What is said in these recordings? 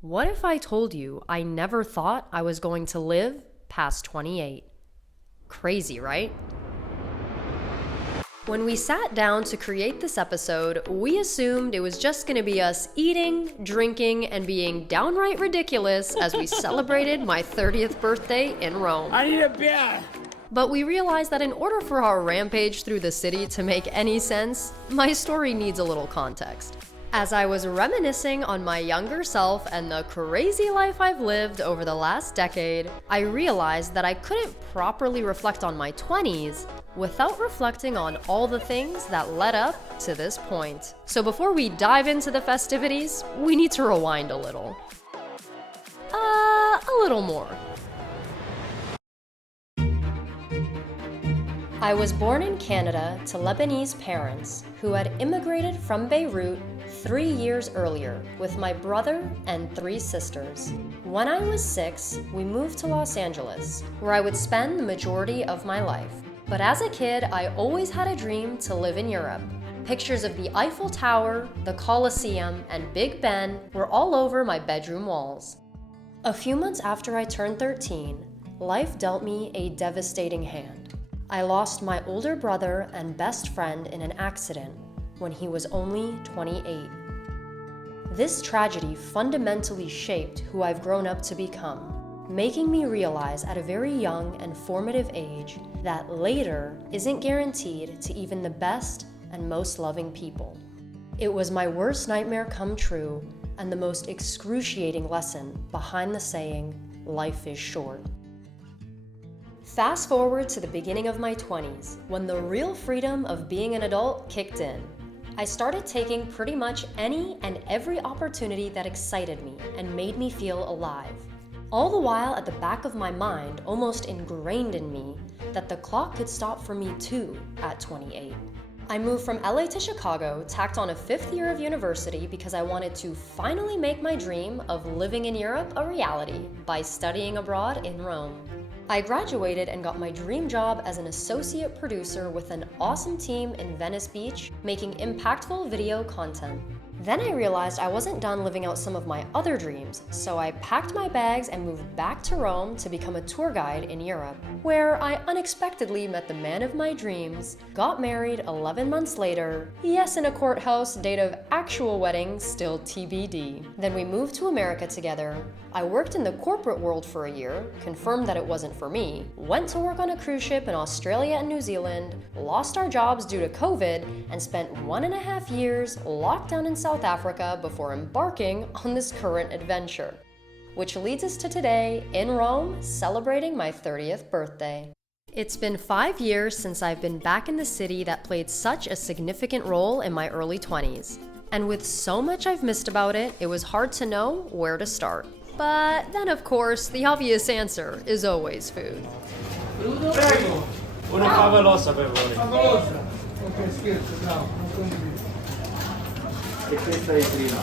What if I told you I never thought I was going to live past 28? Crazy, right? When we sat down to create this episode, we assumed it was just gonna be us eating, drinking, and being downright ridiculous as we celebrated my 30th birthday in Rome. I need a beer! But we realized that in order for our rampage through the city to make any sense, my story needs a little context. As I was reminiscing on my younger self and the crazy life I've lived over the last decade, I realized that I couldn't properly reflect on my 20s without reflecting on all the things that led up to this point. So before we dive into the festivities, we need to rewind a little. A little more. I was born in Canada to Lebanese parents who had immigrated from Beirut 3 years earlier with my brother and 3 sisters. When I was 6, we moved to Los Angeles, where I would spend the majority of my life. But as a kid, I always had a dream to live in Europe. Pictures of the Eiffel Tower, the Colosseum, and Big Ben were all over my bedroom walls. A few months after I turned 13, life dealt me a devastating hand. I lost my older brother and best friend in an accident when he was only 28. This tragedy fundamentally shaped who I've grown up to become, making me realize at a very young and formative age that later isn't guaranteed to even the best and most loving people. It was my worst nightmare come true and the most excruciating lesson behind the saying, life is short. Fast forward to the beginning of my 20s, when the real freedom of being an adult kicked in. I started taking pretty much any and every opportunity that excited me and made me feel alive. All the while at the back of my mind, almost ingrained in me, that the clock could stop for me too at 28. I moved from LA to Chicago, tacked on a 5th year of university because I wanted to finally make my dream of living in Europe a reality by studying abroad in Rome. I graduated and got my dream job as an associate producer with an awesome team in Venice Beach, making impactful video content. Then I realized I wasn't done living out some of my other dreams, so I packed my bags and moved back to Rome to become a tour guide in Europe, where I unexpectedly met the man of my dreams, got married 11 months later, yes, in a courthouse, date of actual wedding still TBD. Then we moved to America together. I worked in the corporate world for a year, confirmed that it wasn't for me, went to work on a cruise ship in Australia and New Zealand, lost our jobs due to COVID, and spent 1.5 years locked down in South Africa before embarking on this current adventure. Which leads us to today, in Rome, celebrating my 30th birthday. It's been 5 years since I've been back in the city that played such a significant role in my early 20s. And with so much I've missed about it, it was hard to know where to start. But then, of course, the obvious answer is always food. Prego! Una favolosa per voi. Favolosa! Ok, scherzo, bravo, non condivido. E questa è prima.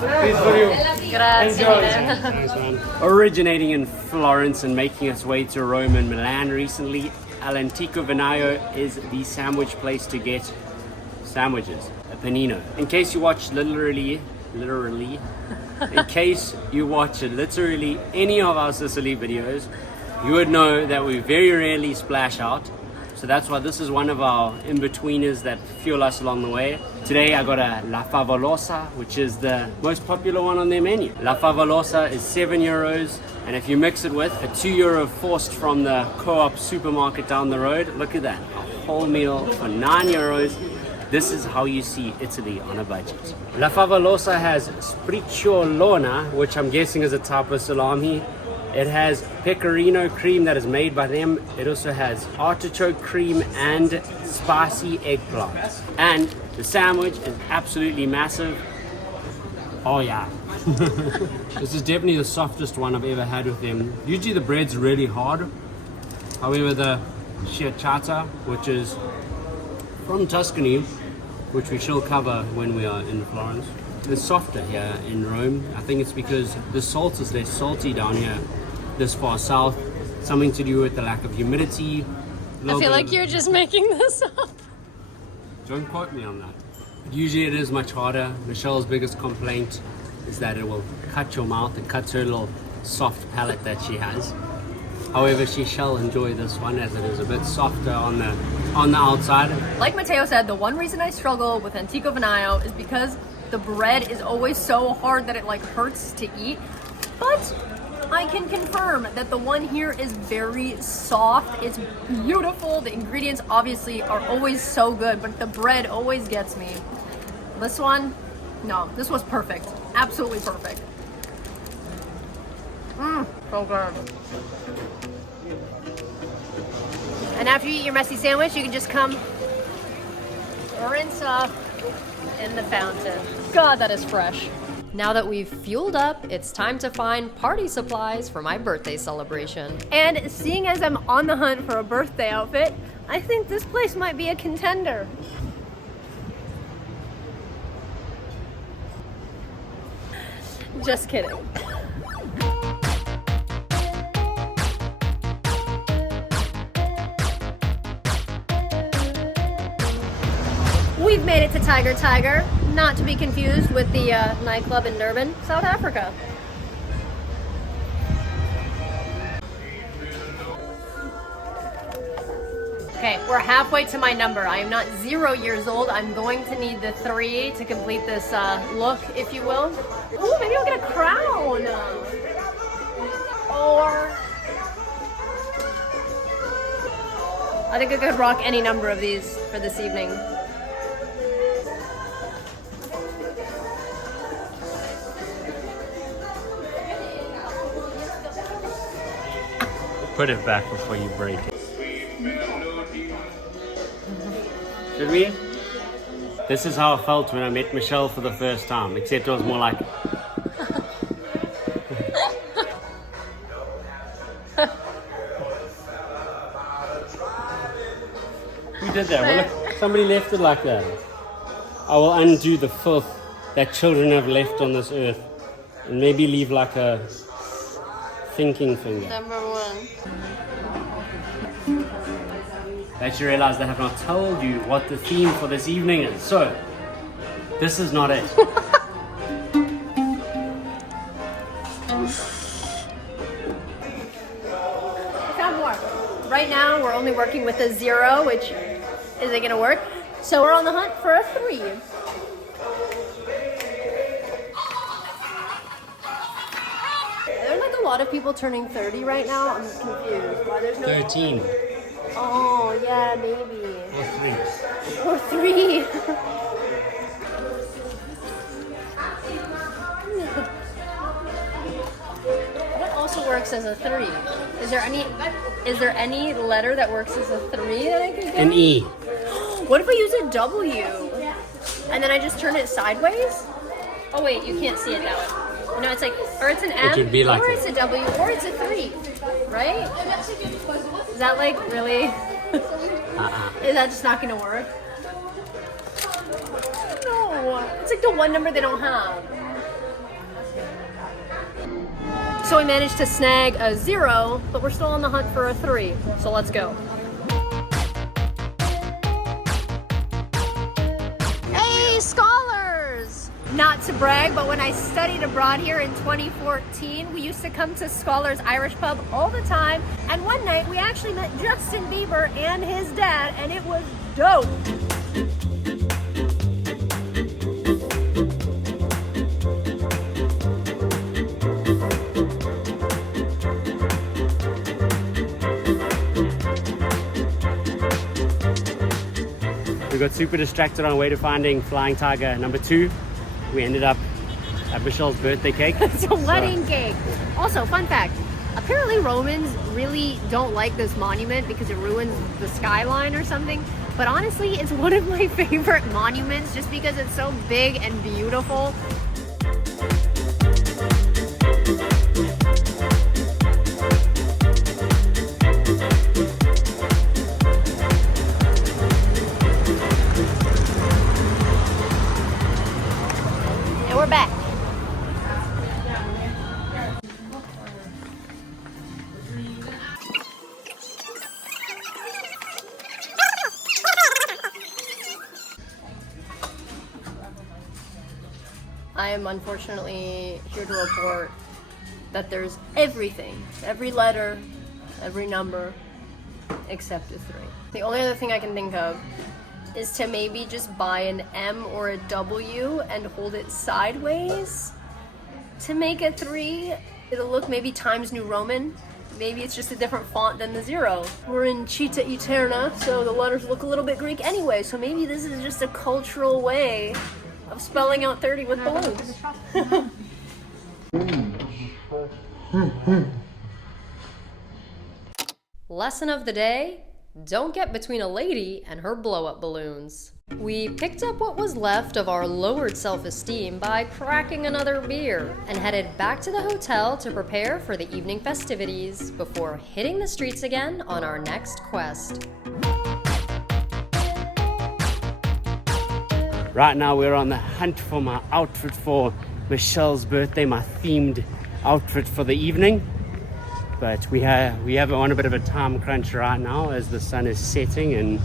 This for you. Grazie. Enjoy. Originating in Florence and making its way to Rome and Milan recently, All'Antico Vinaio is the sandwich place to get sandwiches, a panino. In case you watch literally any of our Sicily videos, you would know that we very rarely splash out. So that's why this is one of our in-betweeners that fuel us along the way. Today I got a La Favolosa, which is the most popular one on their menu. La Favolosa is €7, and if you mix it with a €2 forced from the co-op supermarket down the road, look at that, a whole meal for €9. This is how you see Italy on a budget. La Favolosa has spricciolona, which I'm guessing is a type of salami. It has pecorino cream that is made by them. It also has artichoke cream and spicy eggplant. And the sandwich is absolutely massive. Oh yeah. This is definitely the softest one I've ever had with them. Usually the bread's really hard. However, the schiacciata, which is from Tuscany, which we shall cover when we are in Florence, is softer here in Rome. I think it's because the salt is less salty down here this far south. Something to do with the lack of humidity. I feel like you're just making this up. Don't quote me on that. Usually it is much harder. Michelle's biggest complaint is that it will cut your mouth. It cuts her little soft palate that she has. However, she shall enjoy this one as it is a bit softer on the outside. Like Matteo said, the one reason I struggle with Antico Vinaio is because the bread is always so hard that it like hurts to eat. But I can confirm that the one here is very soft. It's beautiful. The ingredients obviously are always so good, but the bread always gets me. This one, no, this was perfect. Absolutely perfect. So good. And after you eat your messy sandwich, you can just come rinse off in the fountain. God, that is fresh. Now that we've fueled up, it's time to find party supplies for my birthday celebration. And seeing as I'm on the hunt for a birthday outfit, I think this place might be a contender. Just kidding. We've made it to Tiger, not to be confused with the nightclub in Durban, South Africa. Okay, we're halfway to my number. I am not 0 years old. I'm going to need the 3 to complete this look, if you will. Ooh, maybe I'll get a crown. Or I think I could rock any number of these for this evening. Put it back before you break it. Should we? This is how I felt when I met Michelle for the first time, except it was more like... Who did that? Well, look, somebody left it like that. I will undo the filth that children have left on this earth and maybe leave like a thinking finger. Number 1. That you realize they have not told you what the theme for this evening is. So, this is not it. Right now, we're only working with a 0, which isn't gonna work. So we're on the hunt for a 3. There's like a lot of people turning 30 right now. I'm confused. Why there's no 13. Oh, yeah, maybe. Or 3. Or 3. What also works as a 3? Is there any letter that works as a 3 that I could get? An E. What if I use a W? And then I just turn it sideways? Oh wait, you can't see it that way. No, it's like, or it's an M, would be like or that. it's a W, or it's a 3, right? Is that like really? Is that just not gonna work? No, it's like the one number they don't have. So we managed to snag a 0, but we're still on the hunt for a 3. So let's go. Hey, scholars! Not to brag, but when I studied abroad here in 2014, we used to come to Scholars Irish Pub all the time. And one night we actually met Justin Bieber and his dad, and it was dope. We got super distracted on our way to finding Flying Tiger number 2. We ended up at Michelle's birthday cake. It's a wedding cake. Also, fun fact, apparently Romans really don't like this monument because it ruins the skyline or something. But honestly, it's one of my favorite monuments just because it's so big and beautiful. We're back. I am unfortunately here to report that there's everything, every letter, every number, except a 3. The only other thing I can think of is to maybe just buy an M or a W and hold it sideways to make a 3. It'll look maybe Times New Roman. Maybe it's just a different font than the 0. We're in Città Eterna, so the letters look a little bit Greek anyway, so maybe this is just a cultural way of spelling out 30 with balloons. Lesson of the day: don't get between a lady and her blow-up balloons. We picked up what was left of our lowered self-esteem by cracking another beer and headed back to the hotel to prepare for the evening festivities before hitting the streets again on our next quest. Right now we're on the hunt for my outfit for Michelle's birthday, my themed outfit for the evening. But we have on a bit of a time crunch right now as the sun is setting, and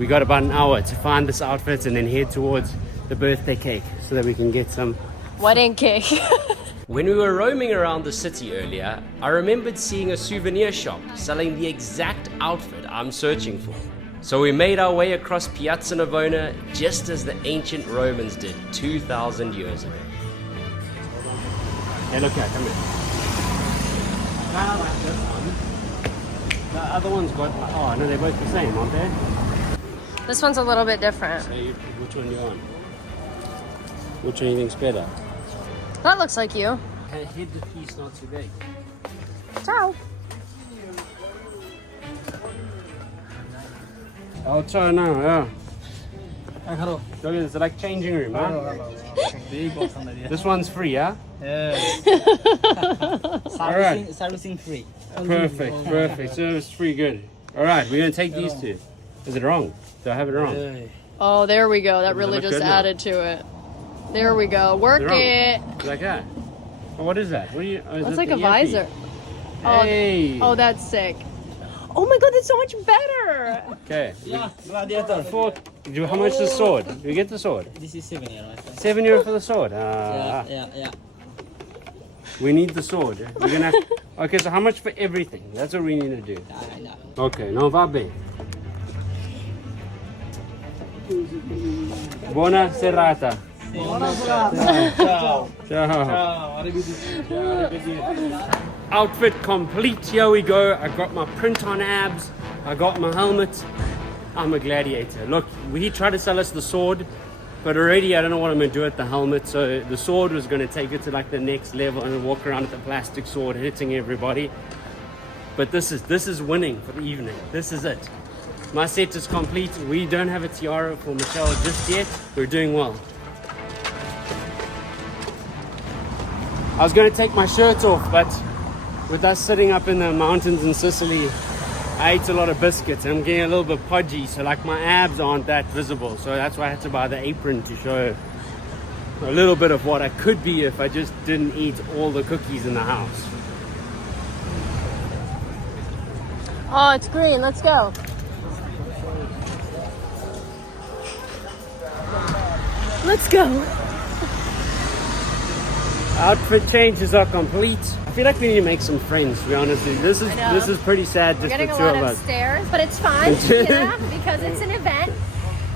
we got about an hour to find this outfit and then head towards the birthday cake so that we can get some Wedding cake. When we were roaming around the city earlier, I remembered seeing a souvenir shop selling the exact outfit I'm searching for. So we made our way across Piazza Navona just as the ancient Romans did 2,000 years ago. Hey, look here, come here. I like this one. The other one's got, oh no, they're both the same, aren't they? This one's a little bit different. So which one do you want? Which one do you think's better? That looks like you. Hid the piece not too big. Ciao. I'll try now, yeah. Hello. Look, it's like changing room, huh? This one's free, yeah? Servicing, servicing free. Perfect, perfect. Service free, good. All right, we're gonna take these two. Is it wrong? Do I have it wrong? Oh, there we go. That really look just good now? added to it. There we go. Work Is it it. wrong? Like that? Oh, what is that? What do you? Oh, is That's it like the a visor. Hey. Oh, that's sick. Oh my god, that's so much better. Okay. Yeah, gladiator. How much is the sword? Do we get the sword? This is 7 euro. €7 for the sword. Yeah. We need the sword. We're gonna. Okay, so how much for everything? That's what we need to do. Okay, no vabbè. Buona serata. Ciao. Ciao. Arrivederci. Outfit complete. Here we go. I got my print on abs. I got my helmet. I'm a gladiator. Look, he tried to sell us the sword, but already I don't know what I'm going to do with the helmet. So the sword was going to take it to like the next level and walk around with the plastic sword hitting everybody. But this is winning for the evening. This is it. My set is complete. We don't have a tiara for Michelle just yet. We're doing well. I was going to take my shirt off, but with us sitting up in the mountains in Sicily, I ate a lot of biscuits and I'm getting a little bit podgy, so like my abs aren't that visible. So that's why I had to buy the apron to show a little bit of what I could be if I just didn't eat all the cookies in the house. Oh, it's green. Let's go. Let's go. Outfit changes are complete. I feel like we need to make some friends, to be honest. This is pretty sad, We're just the getting two a of lot us. of stairs, but it's fine, because it's an event,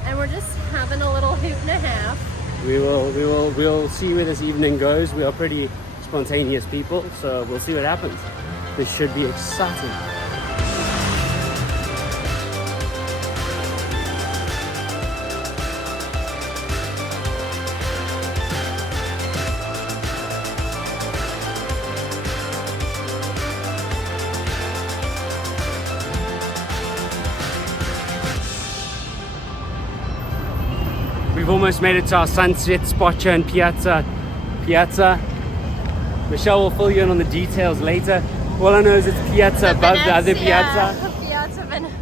and we're just having a little hoot and a half. We'll see where this evening goes. We are pretty spontaneous people, so we'll see what happens. This should be exciting. We've almost made it to our sunset spot here in Piazza. Michelle will fill you in on the details later. All I know is it's Piazza above the other Piazza. Piazza Venezia.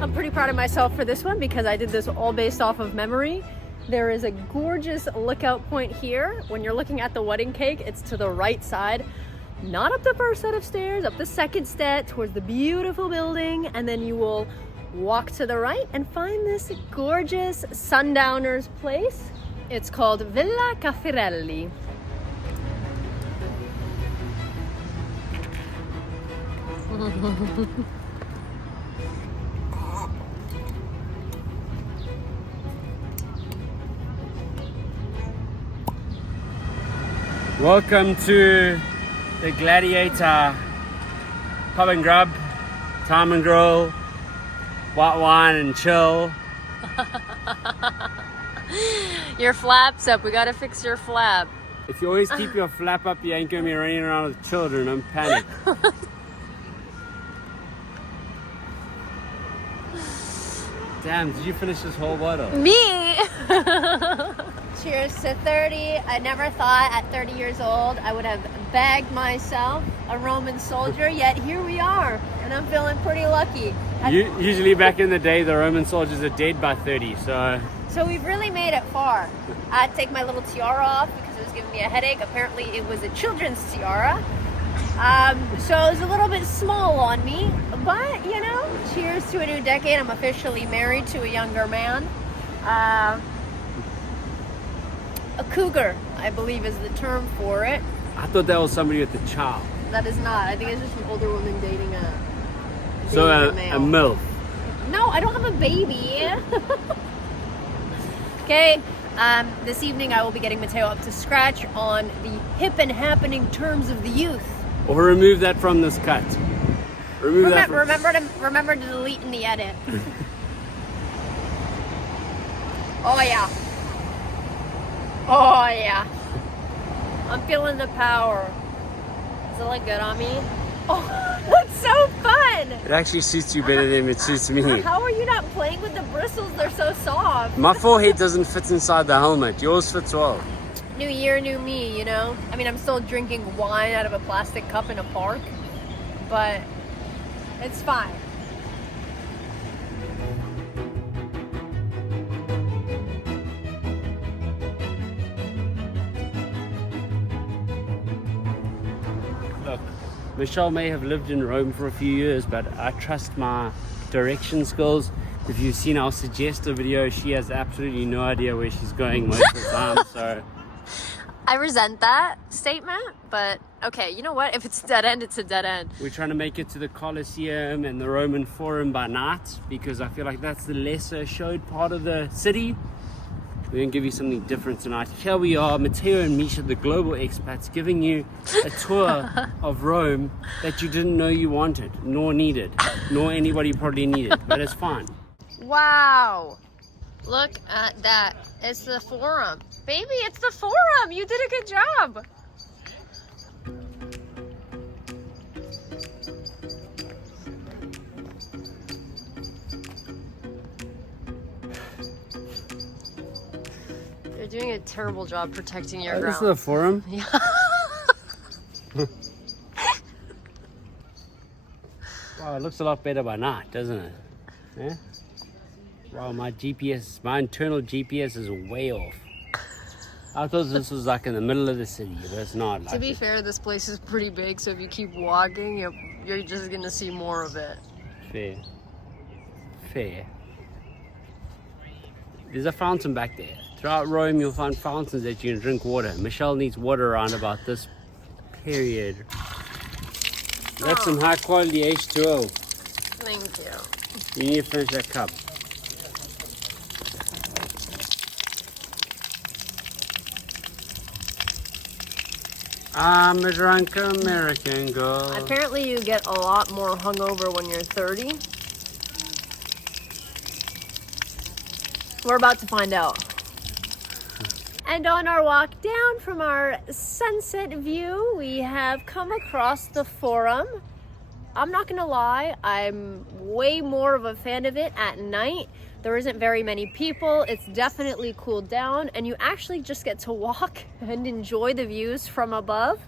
I'm pretty proud of myself for this one because I did this all based off of memory. There is a gorgeous lookout point here. When you're looking at the wedding cake, it's to the right side. Not up the first set of stairs, up the second set towards the beautiful building, and then you will walk to the right and find this gorgeous sundowners place. It's called Villa Caffarelli. Welcome to the Gladiator pub and grub, time and grill, white wine and chill. Your flap's up. We gotta fix your flap. If you always keep your flap up, you ain't gonna be running around with children. Don't panic. Damn, did you finish this whole bottle? Me? Cheers to 30. I never thought at 30 years old I would have bagged myself a Roman soldier, yet here we are, and I'm feeling pretty lucky. Usually back in the day, the Roman soldiers are dead by 30, so we've really made it far. I had to take my little tiara off because it was giving me a headache. Apparently it was a children's tiara. So it was a little bit small on me, but you know, cheers to a new decade. I'm officially married to a younger man. A cougar, I believe, is the term for it. I thought that was somebody with a child. That is not. I think it's just an older woman dating a A MILF. No, I don't have a baby. Okay, this evening I will be getting Matteo up to scratch on the hip and happening terms of the youth. Or remove that from this cut. Remember to delete in the edit. Oh yeah. Oh yeah. I'm feeling the power. Does it look good on me? Oh, that's so fun! It actually suits you better than it suits me. How are you not playing with the bristles? They're so soft. My forehead doesn't fit inside the helmet. Yours fits well. New year, new me, you know? I mean, I'm still drinking wine out of a plastic cup in a park, but it's fine. Look, Michelle may have lived in Rome for a few years, but I trust my direction skills. If you've seen our suggestive video, she has absolutely no idea where she's going most of the time, so... I resent that statement, but okay, you know what? If it's a dead end, it's a dead end. We're trying to make it to the Colosseum and the Roman Forum by night because I feel like that's the lesser showed part of the city. We're going to give you something different tonight. Here we are, Matteo and Micha, the global expats, giving you a tour of Rome that you didn't know you wanted, nor needed, nor anybody probably needed, but it's fine. Wow. Look at that. It's the Forum. Baby, it's the Forum. You did a good job. You're doing a terrible job protecting your ground. This is the Forum? Yeah. Wow, it looks a lot better by night, doesn't it? Yeah? Wow, my internal GPS is way off. I thought this was like in the middle of the city, but it's not. To be fair, this place is pretty big, so if you keep walking, you're just gonna see more of it. Fair. There's a fountain back there. Throughout Rome, you'll find fountains that you can drink water. Michelle needs water around about this period. That's some high quality H2O. Thank you. You need to finish that cup. I'm a drunk American girl. Apparently you get a lot more hungover when you're 30. We're about to find out. And on our walk down from our sunset view, we have come across the Forum. I'm not gonna lie, I'm way more of a fan of it at night. There isn't very many people, it's definitely cooled down, and you actually just get to walk and enjoy the views from above.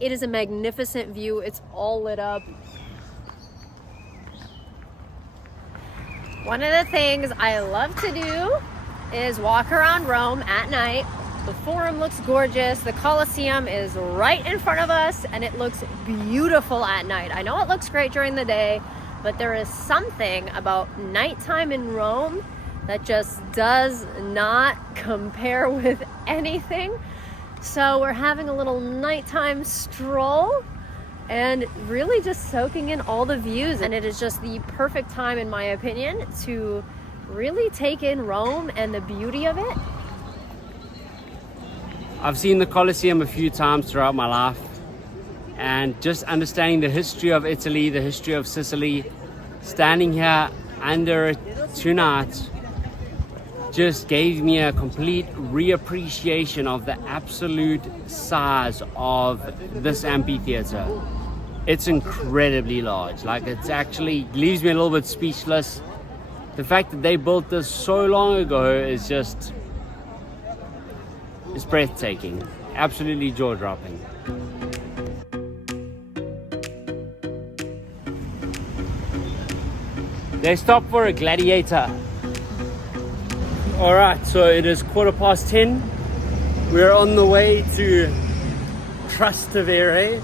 It is a magnificent view, it's all lit up. One of the things I love to do is walk around Rome at night. The Forum looks gorgeous. The Colosseum is right in front of us and it looks beautiful at night. I know it looks great during the day, but there is something about nighttime in Rome that just does not compare with anything. So we're having a little nighttime stroll and really just soaking in all the views. And it is just the perfect time, in my opinion, to really take in Rome and the beauty of it. I've seen the Colosseum a few times throughout my life, and just understanding the history of Italy, the history of Sicily, standing here under it tonight just gave me a complete reappreciation of the absolute size of this amphitheater. It's incredibly large. Like, it's actually leaves me a little bit speechless. The fact that they built this so long ago is just, it's breathtaking, absolutely jaw-dropping. They stopped for a gladiator. All right, so it is 10:15. We're on the way to Trastevere. Ew,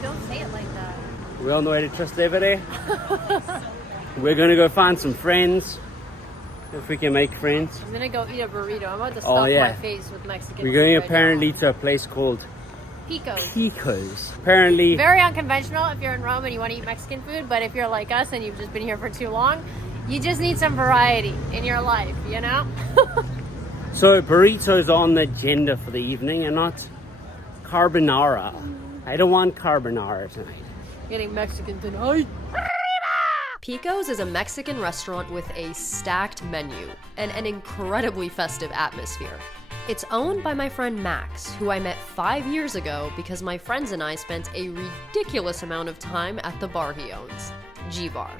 don't say it like that. We're on the way to Trastevere. We're gonna go find some friends, if we can make friends. I'm gonna go eat a burrito. I'm about to stuff my face with Mexican We're going food right apparently now. to a place called Pico's. Apparently, Very unconventional if you're in Rome and you want to eat Mexican food, but if you're like us and you've just been here for too long, you just need some variety in your life, you know? so burritos are on the agenda for the evening and not carbonara. I don't want carbonara tonight. Getting Mexican tonight. Pico's is a Mexican restaurant with a stacked menu and an incredibly festive atmosphere. It's owned by my friend Max, who I met 5 years ago because my friends and I spent a ridiculous amount of time at the bar he owns, G-Bar.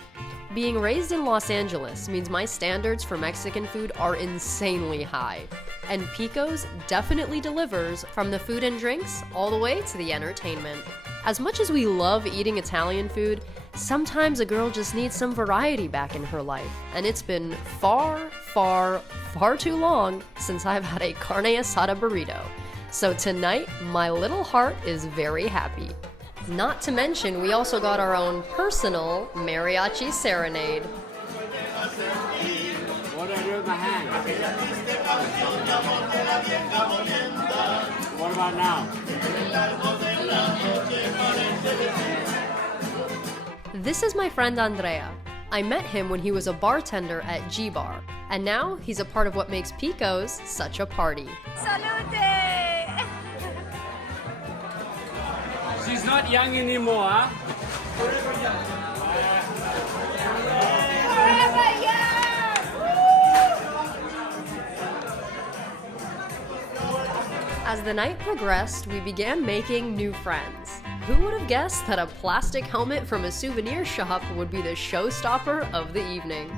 Being raised in Los Angeles means my standards for Mexican food are insanely high, and Pico's definitely delivers from the food and drinks all the way to the entertainment. As much as we love eating Italian food, sometimes a girl just needs some variety back in her life, and it's been far, far, far too long since I've had a carne asada burrito. So tonight, my little heart is very happy. Not to mention, we also got our own personal mariachi serenade. What do I do with my hand? What about now? This is my friend Andrea. I met him when he was a bartender at G-Bar, and now he's a part of what makes Pico's such a party. Salute! She's not young anymore, huh? As the night progressed, we began making new friends. Who would have guessed that a plastic helmet from a souvenir shop would be the showstopper of the evening?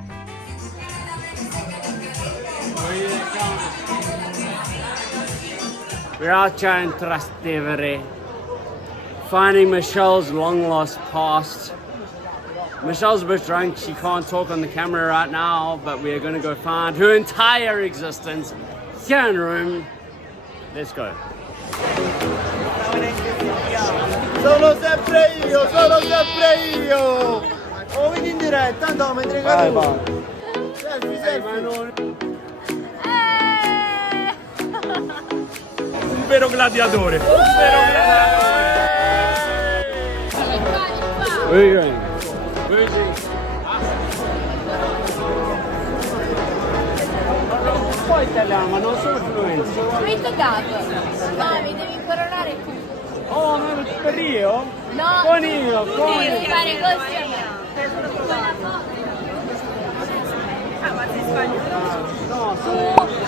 We're out here in Trastevere, finding Michelle's long-lost past. Michelle's a bit drunk, she can't talk on the camera right now, but we're gonna go find her entire existence here in Rome. Let's go. Sono sempre io! Oh, vedi in diretta, andiamo mentre caduto. Selfie. Un vero gladiatore. Where are you going? Where is he? Un po' italiano, ma non sono fluenti. Frigidarium. No, mi devi incoronare tu. Oh, ma per io? No, Con io, con devi fare così. No,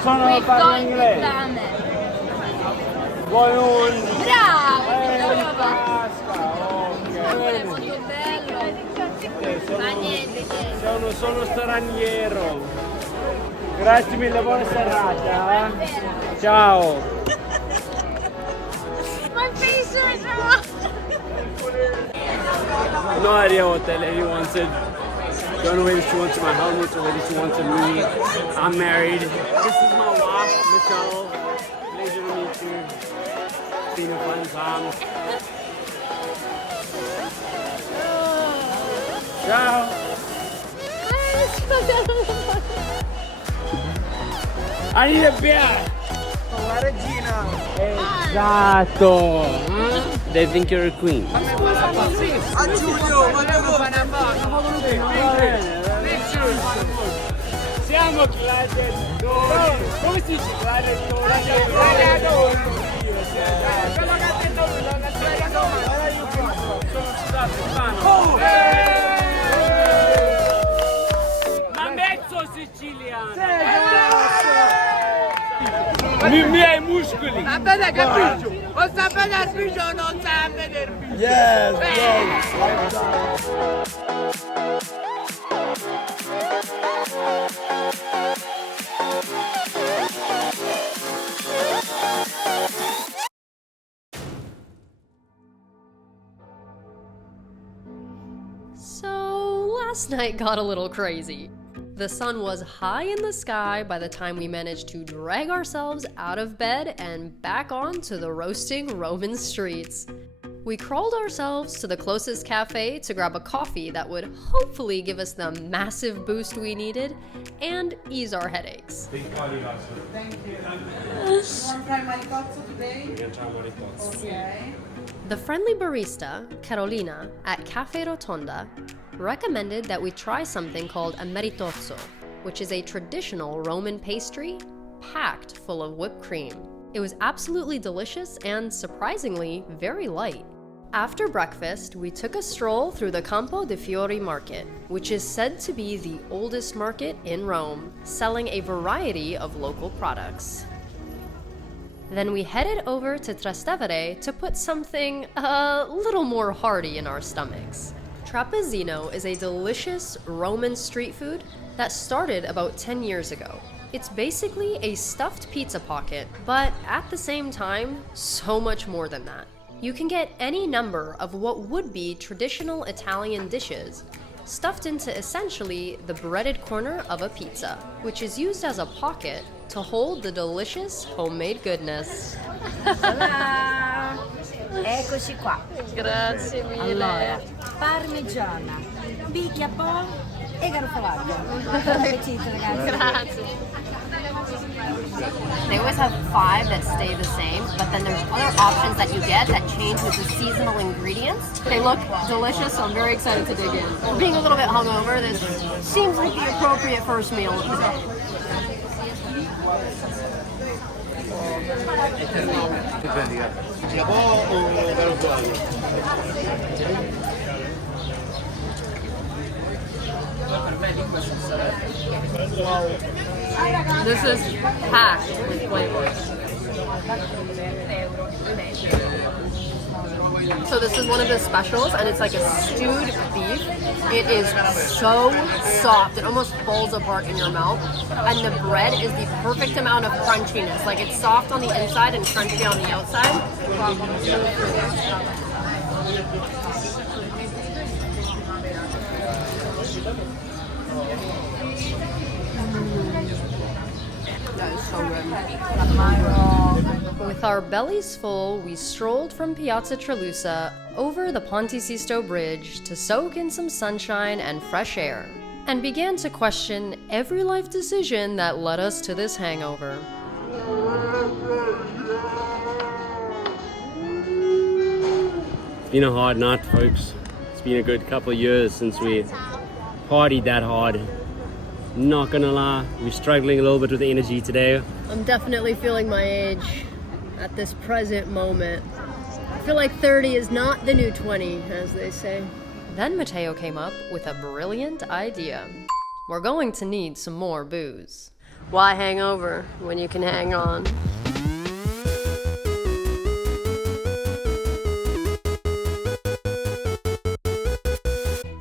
sono parlo inglese. Vuoi un... Bravo! Molto bello. Ma niente. sono straniero. Grazie mille, buona serata. Ciao. My face is wrong. No idea what the lady wanted. Don't know whether she wanted my helmet or whether she wanted me. I'm married. This is my wife, Michelle. Pleasure to meet you. It's been a fun time. Ciao. I need a beer. La regina. Esatto. Huh? They think you're a queen. A Giulio, Siamo gladiatori. Come si dice gladiatori? Gladiatori. Quello che ha detto lui, sono stato ma mezzo siciliano. I miei muscoli. Sapete che biggio? O sapete il biggio o non sapete il biggio? Yes, So, last night got a little crazy. The sun was high in the sky by the time we managed to drag ourselves out of bed and back onto the roasting Roman streets. We crawled ourselves to the closest cafe to grab a coffee that would hopefully give us the massive boost we needed and ease our headaches. Thank you. Want to try maritozzo today? Okay. The friendly barista, Carolina, at Cafe Rotonda, recommended that we try something called a maritozzo, which is a traditional Roman pastry packed full of whipped cream. It was absolutely delicious and, surprisingly, very light. After breakfast, we took a stroll through the Campo de Fiori market, which is said to be the oldest market in Rome, selling a variety of local products. Then we headed over to Trastevere to put something a little more hearty in our stomachs. Trapizzino is a delicious Roman street food that started about 10 years ago. It's basically a stuffed pizza pocket, but at the same time, so much more than that. You can get any number of what would be traditional Italian dishes stuffed into essentially the breaded corner of a pizza, which is used as a pocket to hold the delicious homemade goodness. Hola! Eccoci qua. Grazie mille. Allora, parmigiana, picchia po' e garofalaggio. Buon appetito, ragazzi. Grazie. They always have 5 that stay the same, but then there's other options that you get that change with the seasonal ingredients. They look delicious, so I'm very excited to dig in. Being a little bit hungover, this seems like the appropriate first meal of the day. This is packed with flavors. So this is one of the specials, and it's like a stewed beef. It is so soft, it almost falls apart in your mouth. And the bread is the perfect amount of crunchiness. Like it's soft on the inside and crunchy on the outside. That is so good. With our bellies full, we strolled from Piazza Trelusa over the Ponte Sisto bridge to soak in some sunshine and fresh air, and began to question every life decision that led us to this hangover. It's been a hard night, folks. It's been a good couple of years since we partied that hard. Not gonna lie, we're struggling a little bit with the energy today. I'm definitely feeling my age at this present moment. I feel like 30 is not the new 20, as they say. Then Matteo came up with a brilliant idea. We're going to need some more booze. Why hang over when you can hang on?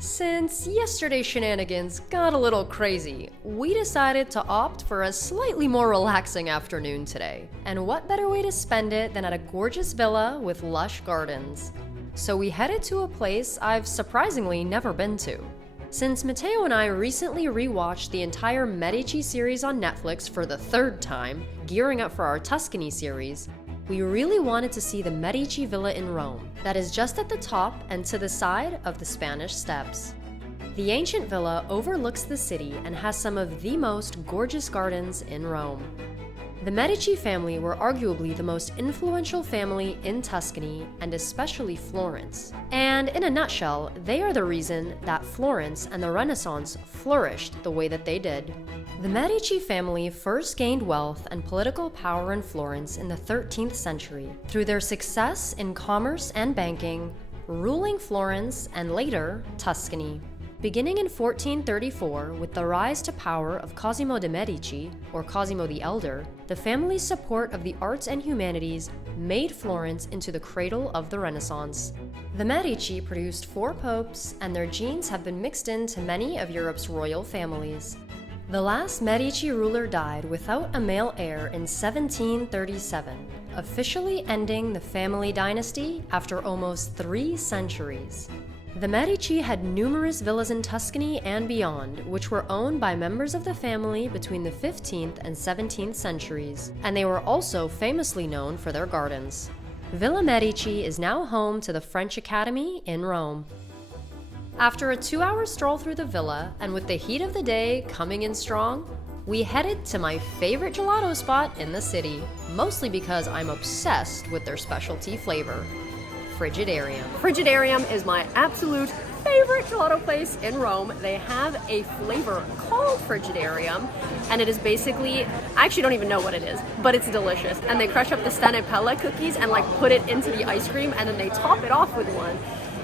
Since yesterday's shenanigans got a little crazy, we decided to opt for a slightly more relaxing afternoon today. And what better way to spend it than at a gorgeous villa with lush gardens? So we headed to a place I've surprisingly never been to. Since Matteo and I recently rewatched the entire Medici series on Netflix for the third time, gearing up for our Tuscany series, we really wanted to see the Medici villa in Rome, that is just at the top and to the side of the Spanish Steps. The ancient villa overlooks the city and has some of the most gorgeous gardens in Rome. The Medici family were arguably the most influential family in Tuscany and especially Florence. And in a nutshell, they are the reason that Florence and the Renaissance flourished the way that they did. The Medici family first gained wealth and political power in Florence in the 13th century through their success in commerce and banking, ruling Florence and later Tuscany. Beginning in 1434, with the rise to power of Cosimo de' Medici, or Cosimo the Elder, the family's support of the arts and humanities made Florence into the cradle of the Renaissance. The Medici produced 4 popes, and their genes have been mixed into many of Europe's royal families. The last Medici ruler died without a male heir in 1737, officially ending the family dynasty after almost 3 centuries. The Medici had numerous villas in Tuscany and beyond, which were owned by members of the family between the 15th and 17th centuries, and they were also famously known for their gardens. Villa Medici is now home to the French Academy in Rome. After a 2-hour stroll through the villa, and with the heat of the day coming in strong, we headed to my favorite gelato spot in the city, mostly because I'm obsessed with their specialty flavor. Frigidarium. Frigidarium is my absolute favorite gelato place in Rome. They have a flavor called Frigidarium, and it is basically, I actually don't even know what it is, but it's delicious. And they crush up the stanipella cookies and like put it into the ice cream, and then they top it off with one.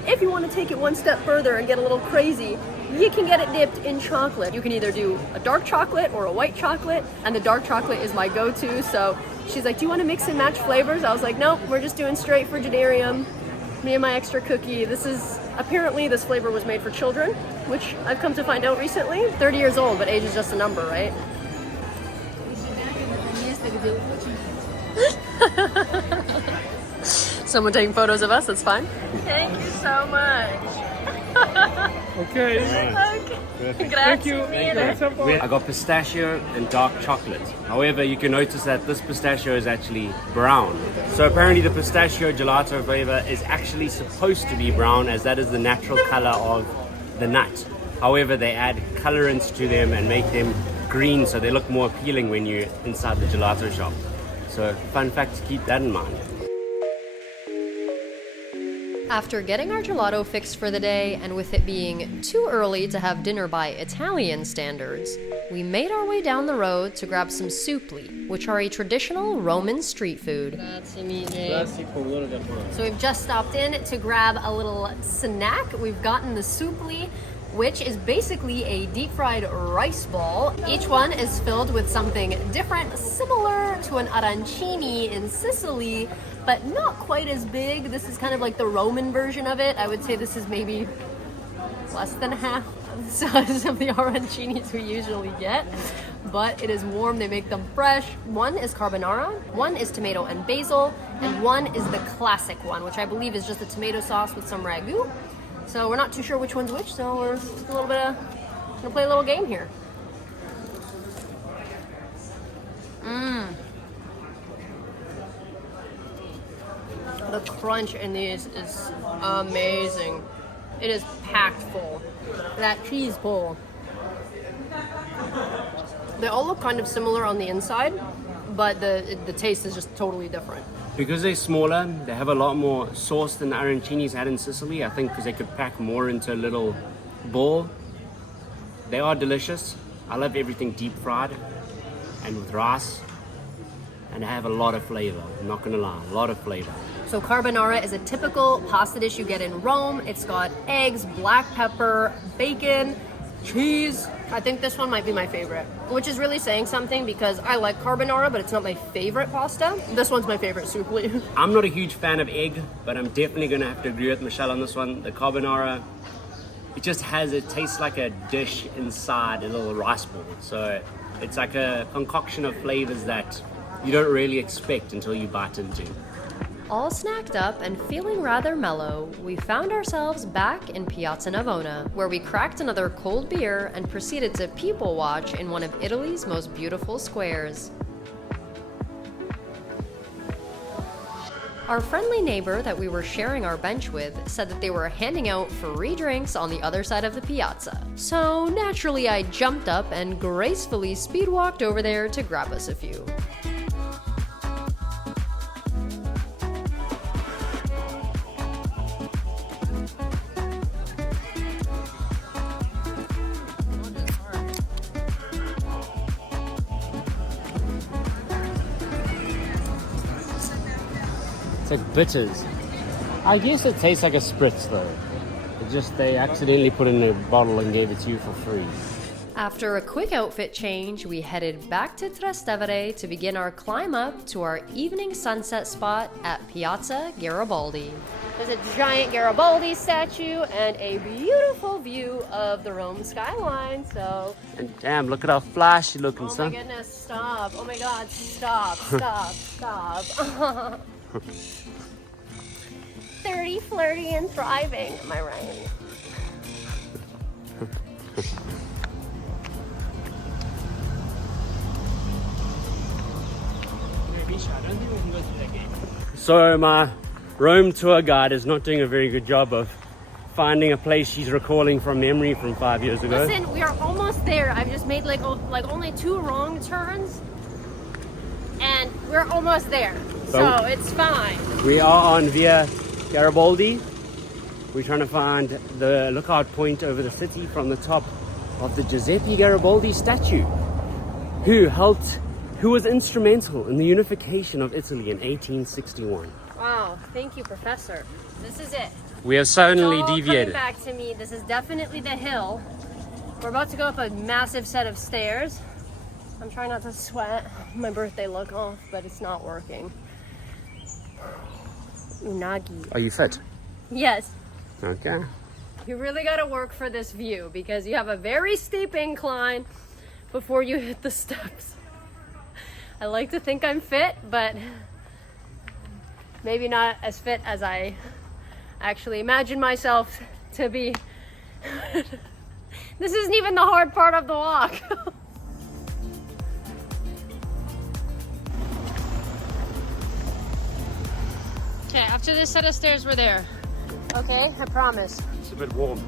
If you want to take it one step further and get a little crazy, you can get it dipped in chocolate. You can either do a dark chocolate or a white chocolate, and the dark chocolate is my go-to. So she's like, do you want to mix and match flavors? I was like, nope, we're just doing straight Frigidarium. Me and my extra cookie. Apparently this flavor was made for children, which I've come to find out recently. 30 years old, but age is just a number, right? Someone taking photos of us, that's fine. Thank you so much. Okay. Thank you. I got pistachio and dark chocolate. However, you can notice that this pistachio is actually brown. So apparently the pistachio gelato flavor is actually supposed to be brown, as that is the natural color of the nut. However, they add colorants to them and make them green so they look more appealing when you're inside the gelato shop. So fun fact to keep that in mind. After getting our gelato fixed for the day, and with it being too early to have dinner by Italian standards, we made our way down the road to grab some suppli, which are a traditional Roman street food. So we've just stopped in to grab a little snack. We've gotten the suppli, which is basically a deep-fried rice ball. Each one is filled with something different, similar to an arancini in Sicily, but not quite as big. This is kind of like the Roman version of it. I would say this is maybe less than half the size of the arancinis we usually get, but it is warm. They make them fresh. One is carbonara, one is tomato and basil, and one is the classic one, which I believe is just a tomato sauce with some ragu. So we're not too sure which one's which, so we're just gonna play a little game here. The crunch in these is amazing. It is packed full. That cheese pull. They all look kind of similar on the inside, but the taste is just totally different. Because they're smaller, they have a lot more sauce than the arancinis had in Sicily, I think, because they could pack more into a little ball. They are delicious. I love everything deep fried and with rice, and they have a lot of flavor. I'm not gonna lie, a lot of flavor. So carbonara is a typical pasta dish you get in Rome. It's got eggs, black pepper, bacon, cheese. I think this one might be my favorite, which is really saying something because I like carbonara, but it's not my favorite pasta. This one's my favorite suppli. I'm not a huge fan of egg, but I'm definitely gonna have to agree with Michelle on this one. The carbonara, it tastes like a dish inside a little rice ball. So it's like a concoction of flavors that you don't really expect until you bite into. All snacked up and feeling rather mellow, we found ourselves back in Piazza Navona, where we cracked another cold beer and proceeded to people watch in one of Italy's most beautiful squares. Our friendly neighbor that we were sharing our bench with said that they were handing out free drinks on the other side of the piazza. So naturally I jumped up and gracefully speed walked over there to grab us a few. It's like bitters. I guess it tastes like a spritz though. It just, they accidentally put it in a bottle and gave it to you for free. After a quick outfit change, we headed back to Trastevere to begin our climb up to our evening sunset spot at Piazza Garibaldi. There's a giant Garibaldi statue and a beautiful view of the Rome skyline, so... And damn, look at how flashy looking, Oh son. my goodness, stop. Oh my god, stop, stop. 30, flirty, and thriving, am I right? So my Rome tour guide is not doing a very good job of finding a place she's recalling from memory from 5 years ago. Listen, we are almost there. I've just made like only 2 wrong turns, and we're almost there. So it's fine. We are on Via Garibaldi. We're trying to find the lookout point over the city from the top of the Giuseppe Garibaldi statue, who was instrumental in the unification of Italy in 1861. Wow, thank you, Professor. This is it. We have suddenly It's all deviated. coming back to me. This is definitely the hill. We're about to go up a massive set of stairs. I'm trying not to sweat my birthday look off, but it's not working. Unagi. Are you fit? Yes. Okay. You really got to work for this view because you have a very steep incline before you hit the steps. I like to think I'm fit, but maybe not as fit as I actually imagine myself to be. This isn't even the hard part of the walk. Okay, after this set of stairs, we're there. Okay, I promise. It's a bit warm.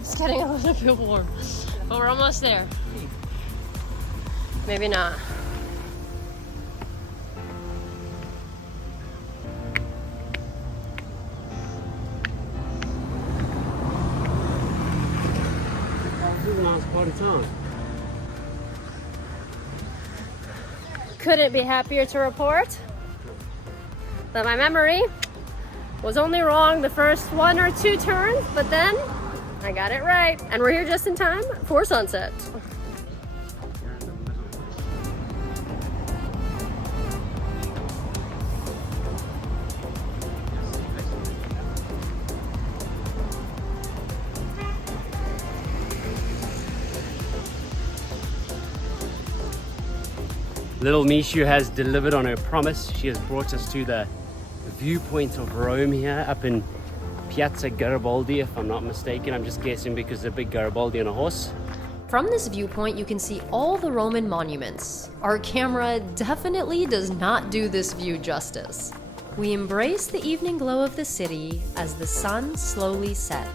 It's getting a little bit warm, but we're almost there. Maybe not. This is a nice part of town. Couldn't be happier to report that my memory was only wrong the first 1 or 2 turns, but then I got it right. And we're here just in time for sunset. Little Micha has delivered on her promise. She has brought us to the viewpoint of Rome here up in Piazza Garibaldi, if I'm not mistaken. I'm just guessing because there's a big Garibaldi on a horse. From this viewpoint, you can see all the Roman monuments. Our camera definitely does not do this view justice. We embrace the evening glow of the city as the sun slowly set.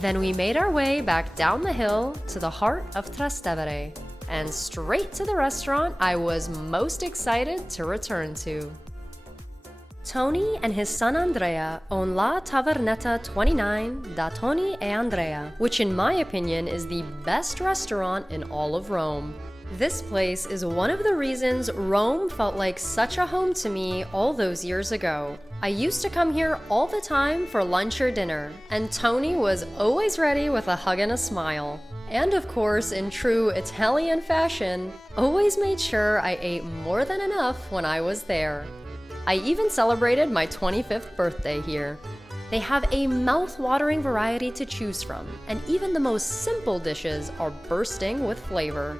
Then we made our way back down the hill to the heart of Trastevere, and straight to the restaurant I was most excited to return to. Tony and his son Andrea own La Tavernetta 29 da Tony e Andrea, which in my opinion is the best restaurant in all of Rome. This place is one of the reasons Rome felt like such a home to me all those years ago. I used to come here all the time for lunch or dinner, and Tony was always ready with a hug and a smile. And of course, in true Italian fashion, always made sure I ate more than enough when I was there. I even celebrated my 25th birthday here. They have a mouth-watering variety to choose from, and even the most simple dishes are bursting with flavor.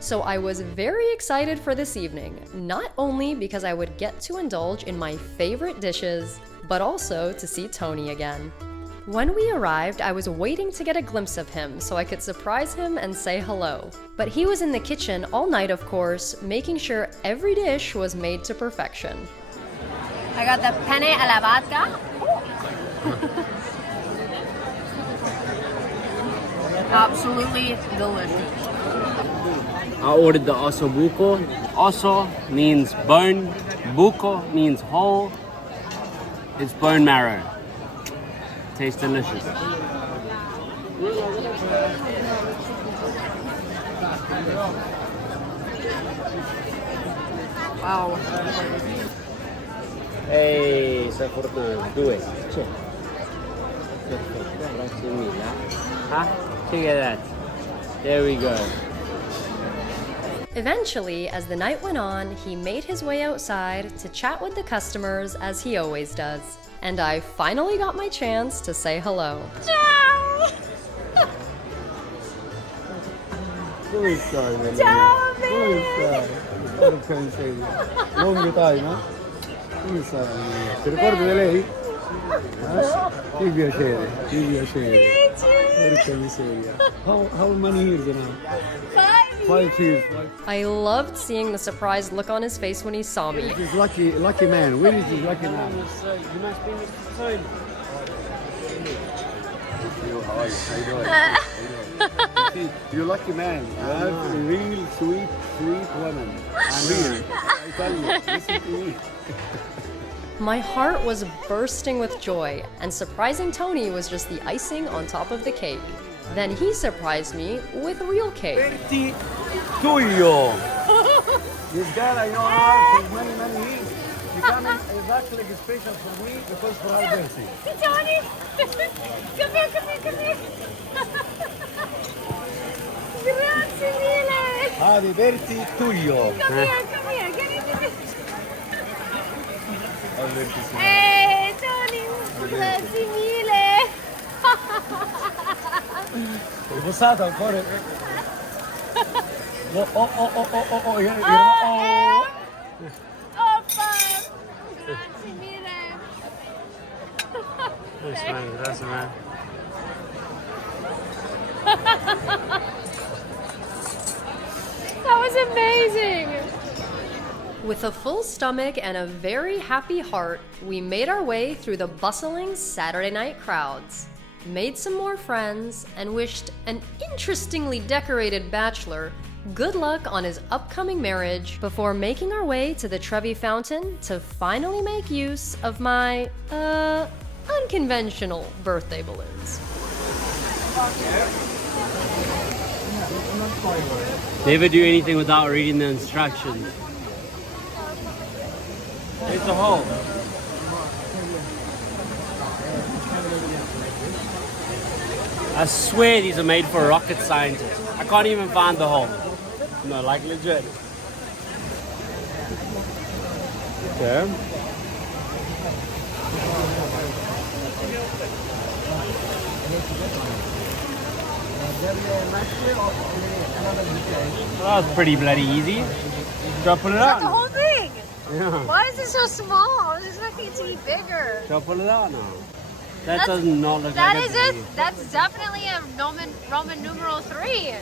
So I was very excited for this evening, not only because I would get to indulge in my favorite dishes, but also to see Tony again. When we arrived, I was waiting to get a glimpse of him so I could surprise him and say hello. But he was in the kitchen all night, of course, making sure every dish was made to perfection. I got the penne alla vodka. Absolutely delicious. I ordered the osso buco. Osso means bone, buco means whole. It's bone marrow. Tastes delicious. Wow. Hey, sei fortunato. 2. C'è. Perfetto, grazie mille. Huh? Check at that. There we go. Eventually, as the night went on, he made his way outside to chat with the customers as he always does. And I finally got my chance to say hello. Ciao! Come stai? Ciao, Come stai? Come sei? Long time, eh? Come stai? Ti ricordi di lei? Che piacere, che piacere. Porca miseria. How many years now? 5 years. I loved seeing the surprised look on his face when he saw me. This lucky man. Where is this lucky man? You must be Mr. Tony. How are you? How you doing? You're lucky man. You have a real sweet woman. I'm real. I tell you, listen to me. My heart was bursting with joy, and surprising Tony was just the icing on top of the cake. Then he surprised me with real cake. Berti tuyo. This guy I know her for many years. He came exactly special for me because for our birthday. Tony! Come here. Grazie mille! Happy birthday tuyo. Come here. Get into this. Berti. Hey, Tony! Grazie mille! È passato ancora? Oh, Oppa! Grazie mille! That's man. That was amazing! With a full stomach and a very happy heart, we made our way through the bustling Saturday night crowds, made some more friends, and wished an interestingly decorated bachelor good luck on his upcoming marriage before making our way to the Trevi fountain to finally make use of my, unconventional birthday balloons. Never do anything without reading the instructions. It's a hole. I swear these are made for rocket scientists. I can't even find the hole. No, like legit. Okay. Well, that was pretty bloody easy. Shall I put it That's the on? whole thing! Yeah. Why is it so small? I was expecting it to be bigger. Shall I pull it out now? That does not look That like is it. That's definitely a Roman numeral 3.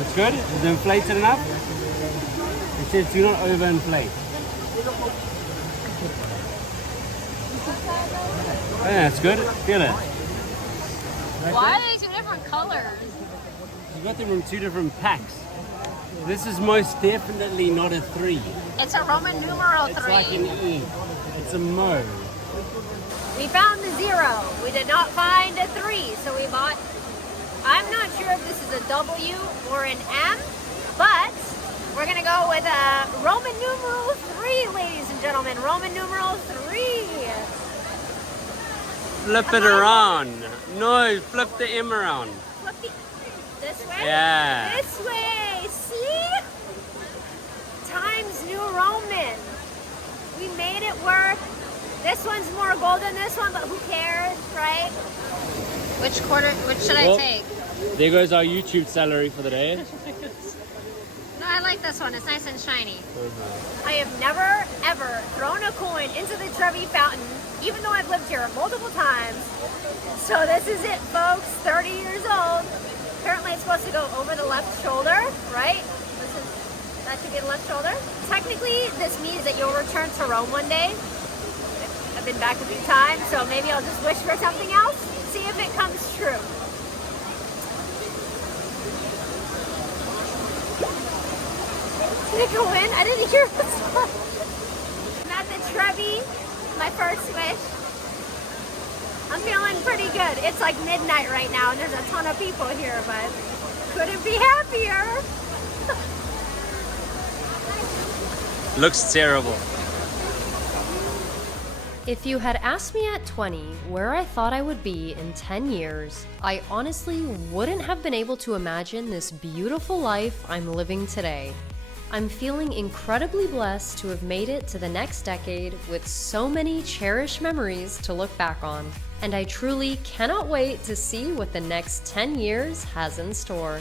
It's good? Is it inflated enough? It says do not overinflate. Yeah, it's good. Feel it. Why are they 2 different colors? You got them from 2 different packs. This is most definitely not a 3. It's a Roman numeral 3. It's like an E. It's a Mo. We found the 0. We did not find a 3, so we bought. I'm not sure if this is a W or an M, but We're gonna go with Roman numeral 3, ladies and gentlemen. Roman numeral 3. Flip it around. No, flip the M around. Flip this way? Yeah. This way. See? Times New Roman. We made it work. This one's more gold than this one, but who cares, right? Which should I take? There goes our YouTube salary for the day. No, I like this one. It's nice and shiny. I have never, ever thrown a coin into the Trevi fountain, even though I've lived here multiple times. So this is it, folks. 30 years old. Apparently it's supposed to go over the left shoulder, right? That should be the left shoulder. Technically, this means that you'll return to Rome one day. I've been back a few times, so maybe I'll just wish for something else. See if it comes true. Did it go in? I didn't hear this one. I'm at the Trevi, my first wish. I'm feeling pretty good. It's like midnight right now, and there's a ton of people here, but couldn't be happier. Looks terrible. If you had asked me at 20 where I thought I would be in 10 years, I honestly wouldn't have been able to imagine this beautiful life I'm living today. I'm feeling incredibly blessed to have made it to the next decade with so many cherished memories to look back on, and I truly cannot wait to see what the next 10 years has in store.